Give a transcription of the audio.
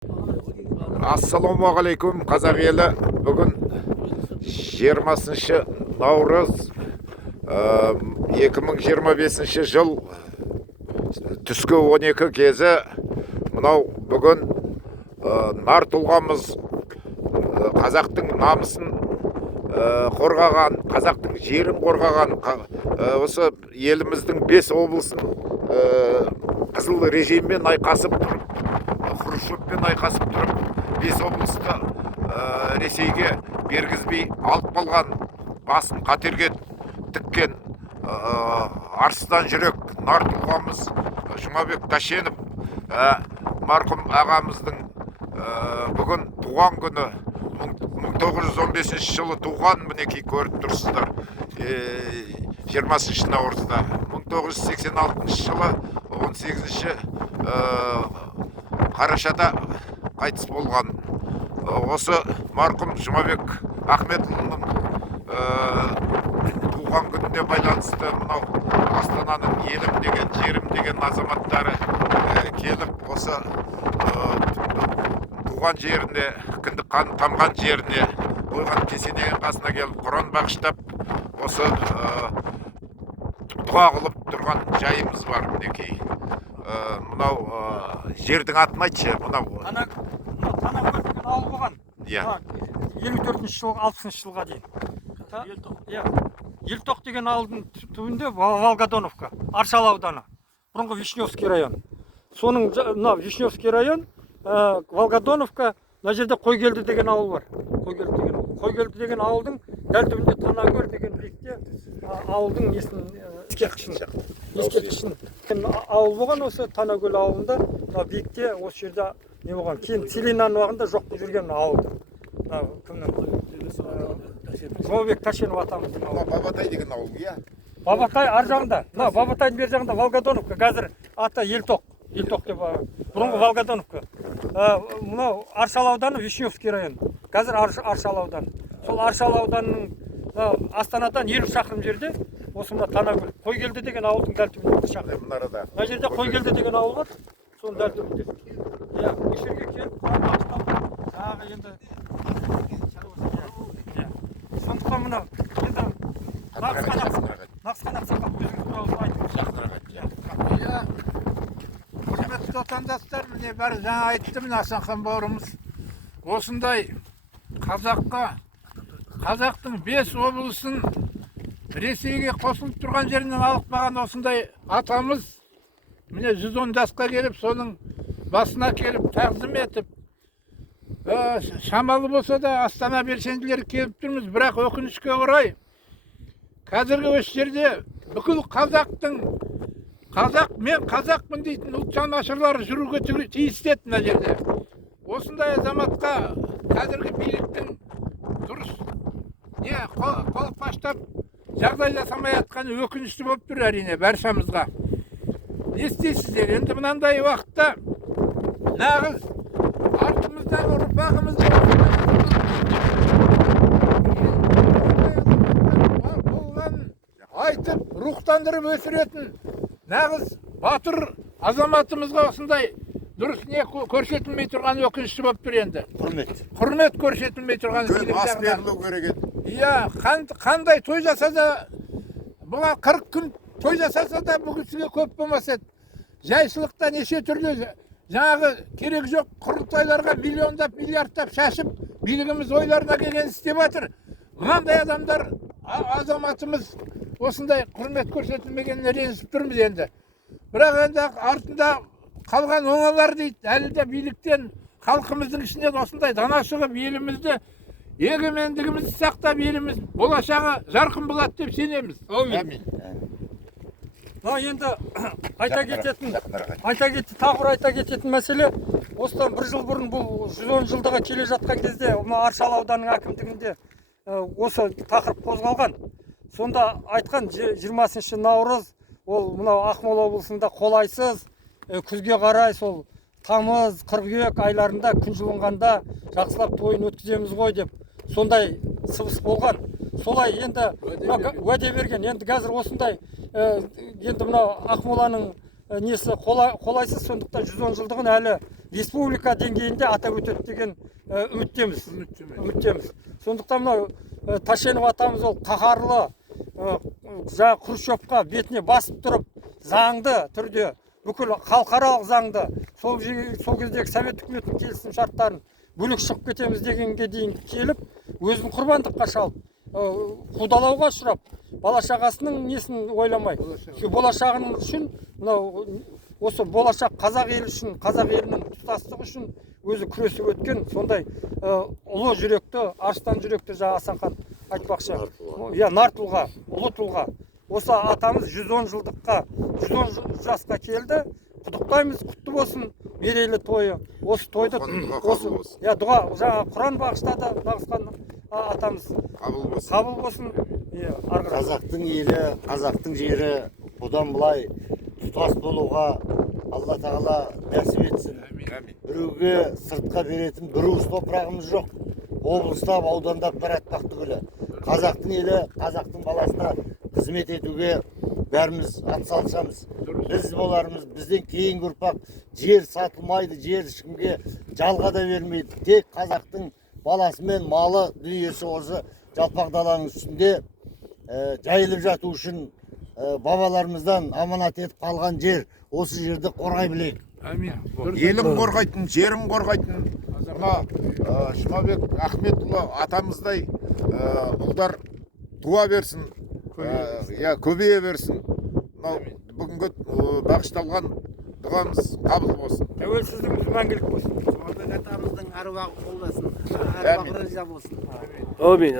Ассалаумағалейкум, қазақ елі. Бүгін 20 наурыз 2025 жыл түскі 12 кезі. Мынау бүгін нар тұлғамыз қазақтың намысын қорғаған, қазақтың жерін қорғаған, осы еліміздің 5 облысын қызыл режиммен айқасып тұрып, Хрущевпен айқасып тұрып, 5 облысты Ресейге бергізбей алып қалған, басын қатерге тіккен арыстан жүрек нар тұлғамыз Жұмабек Тәшенов марқұм ағамыздың бүгін туған күні. 1915 жылы туған, мінекей көріп тұрсыздар, 20 наурызда. 1986 жылы 18 қарашада қайтыс болған. Осы марқұм Жұмабек Ахметұлының туған күніне байланысты мынау Астананың елім деген, жерім деген азаматтары келіп, осы туған жеріне, кіндік қан тамған жеріне, қойған кесененің қасына келіп, Құран бағыштап, осы дұға қылып тұрған жайымыз бар, мінекей. Мынау жердің атын айтшы, мынау. Танакөл деген ауыл болған. 54 жыл, 60 жылға дейін. Елтоқ деген ауылдың түбінде Волгодоновка, Аршал ауданы, бұрынғы Вишневский район. Соның Вишневский район, Волгодоновка, мына жерде Қойгелді деген ауыл бар. Қойгелді деген ауылдың дәл түбінде Танакөл деген биікте ауылдың ескерткішін ауыл болған. Осы Танакөл ауылында биікте осы жерде не болған. Кейін Целинаның уақытында жоқ деп жүрген ауылды. Жұмабек Тәшенов атамыздың ауылы. Бабатай деген ауыл, иә? Бабатай ар жағында. Бабатайдың бер жағында Волгодоновка, қазір аты Елтоқ. Елтоқ деп бұрынғы Волгодоновка. Мынау Аршал ауданы, Вишневский район. Қазір Аршал ауданы. Сол Аршал ауданының Астанадан 50 шақырым жерде осы мына Танакөл. Қойгелді деген ауылдың дәл түбінде шақырым. Мына жерде Қойгелді деген ауыл бар. Соның дәл түбінде. Осы жерге келіп жаңағы енді сондықтан мына енді нақысқан ақсақал өзіңіз туралы айтыңыз. Құрметті отандастар, міне бәрі жаңа айтты, міне Асанхан бауырымыз. Осындай қазақтың 5 облысын Ресейге қосылып тұрған жерінен алықпаған осындай атамыз міне 110 жасқа келіп, соның басына келіп, тағзым етіп, шамалы болса да Астана белсенділері келіп тұрмыз. Бірақ өкінішке орай, қазіргі осы жерде бүкіл мен қазақпын дейтін ұлт жанашырлары жүруге тиісті мына жерде. Осындай азаматқа қазіргі биліктің дұрыс қол паштап жағдай жасамай жатқаны өкінішті болып тұр, әрине баршамызға. Не істейсіздер? Енді мынандай уақытта нағыз артымыздан ұрпағымызды айтып, рухтандырып өсіретін нағыз батыр азаматымызға осындай дұрыс не көрсетілмей тұрған өкінішті болып тұр енді. Құрмет көрсетілмей тұрған Ас берілу керек еді. Қандай той жасаса, бұған 40 күн той жасаса да бүгінсіге көп болмас еді. Жайшылықта неше түрлі жаңағы керек жоқ құрылтайларға миллиондап, миллиардтап шашып, билігіміз ойларына келген істеп жатыр. Мынандай адамдар, азаматымыз осындай құрмет көрсетілмегеніне ренжіп тұрмыз енді. Бірақ енді артында қалған оңалар дейді, әлі де биліктен халқымыздың ішінен осындай дана шығып, елімізді, егемендігімізді сақтап, еліміз болашағы жарқын болады деп сенеміз. Әмин. Енді тағы бір айта кететін мәселе, осыдан 1 жыл бұрын бұл 110 жылдығы келе жатқан кезде Аршал ауданының әкімдігінде осы тақырып қозғалған. Сонда айтқан 20 наурыз ол мынау Ақмола облысында қолайсыз, күзге қарай сол тамыз, қыркүйек айларында күн жылынғанда жақсылап тойын өткіземіз ғой деп сондай сыбыс болған. Солай енді уәде берген. Енді қазір осындай енді мынау Ақмоланың несі қолайсыз, сондықтан 110 жылдығын әлі республика деңгейінде атап өтеді деген үміттеміз. Сондықтан мынау Ташенов атамыз ол қаһарлы жаңа Хрущевқа бетіне басып тұрып, заңды түрде бүкіл халықаралық заңды сол кездегі совет үкіметінің келісім шарттарын бөлек шығып кетеміз дегенге дейін келіп, өзін құрбандыққа шалып, қудалауға ұшырап, бала шағасының несін ойламай, болашағының үшін, мынау осы болашақ қазақ елі үшін, қазақ елінің тұтастығы үшін өзі күресіп өткен сондай ұлы жүректі, арыстан жүректі жаңа Асанхан айтпақшы. Нар тұлға, ұлы тұлға. Осы атамыз 110 жылдыққа, 110 жасқа келді. Құттықтаймыз, құтты болсын мерейлі тойы. Осы тойды дұға, жаңа Құран бағыштады Бағысқан атамыз. Қабыл болсын. Қазақтың елі, қазақтың жері бұдан былай тұтас болуға Алла тағала нәсіп етсін. Біреуге сыртқа беретін бір уыс топырағымыз жоқ. Облыстап, аудандап баратпақ түгілі. Қазақтың елі, қазақтың баласына қызмет етуге бәріміз атсалысамыз. Біз боларымыз, бізден кейінгі ұрпақ жер сатылмайды, жер ешкімге жалға да бермейді. Тек қазақтың баласы мен малы дүниесі осы жалпақ даланың үстінде жайылып жату үшін бабаларымыздан аманат етіп қалған жер. Осы жерді қорғай білейік. Елін қорғайтын, жерін қорғайтын мына Жұмабек Ахметұлы атамыздай ұлдар туа берсін, көбейе берсін. Бүгінгі бағышталған дұғамыз қабыл болсын. Тәуелсіздігіміз мәңгілік болсын. Жұмабек атамыздың аруағы қолдасын. Аруағы риза болсын. Амин.